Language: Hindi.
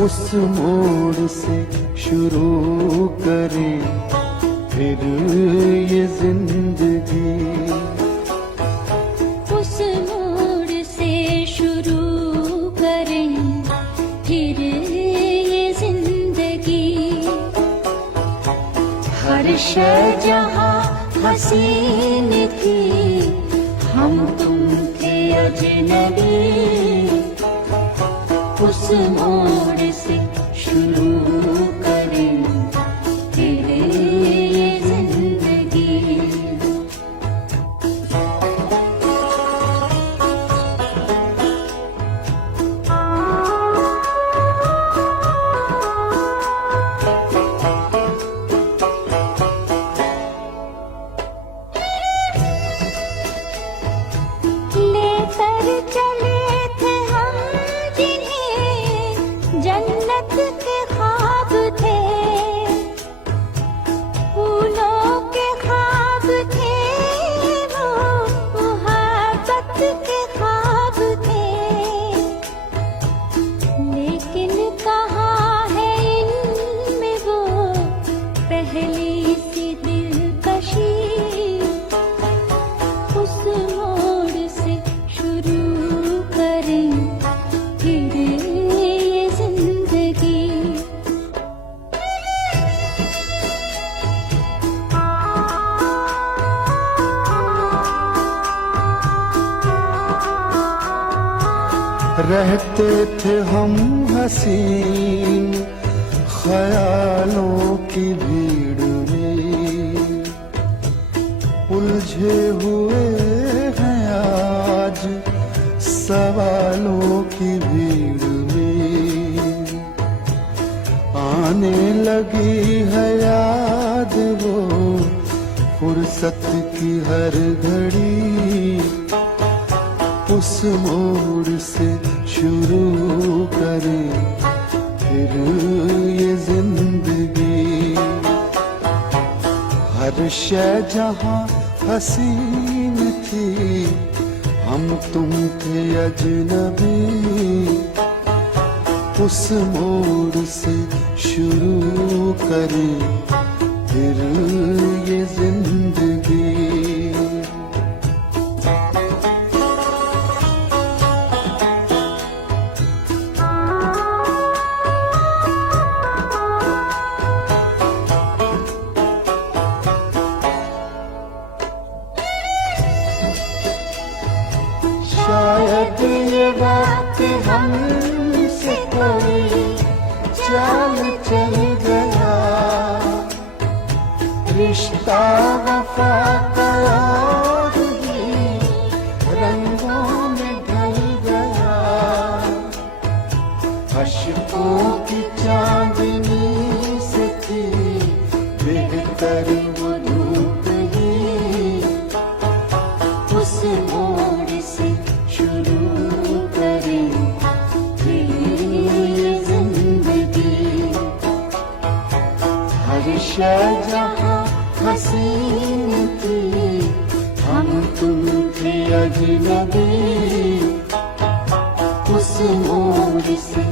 उस मोड़ से शुरू करें फिर ये जिंदगी। उस मोड़ से शुरू करें फिर ये जिंदगी। हर शय जहाँ हसीन थी, हम तुम थे अजनबी। उस मोड़ से शुरू करें फिर ये जिंदगी। लेकर चले थे हम जिन्हें जन्नत के ख्वाब थे, फूलों के ख्वाब थे वो, मोहब्बत के ख्वाब थे। लेकिन कहाँ है इनमें वो पहली सी दिलकशी। उस मोड़ से शुरू करें फिर ये जिंदगी। रहते थे हम हसीन ख्यालों की भीड़ में, उलझे हुए हैं आज सवालों की भीड़ में। आने लगी है याद वो फुर्सत की हर घड़ी। उस मोड़ से शुरू करें फिर ये जिंदगी। हर शय जहाँ हसीन थी, हम तुम थे अजनबी। उस मोड़ से शुरू करें फिर ये जिंदगी। शायद ये वक्त हमसे कोई चाल चल गया, रिश्ता वफा का और भी रंगों में ढल गया। अश्कों की चांदनी से थी बेहतर वो धूप ही। उस मोड़ से शुरू करें फिर ये जिंदगी। हर शय जहाँ हसीन थी, हम तुम थे अजनबी। उस मोड़ से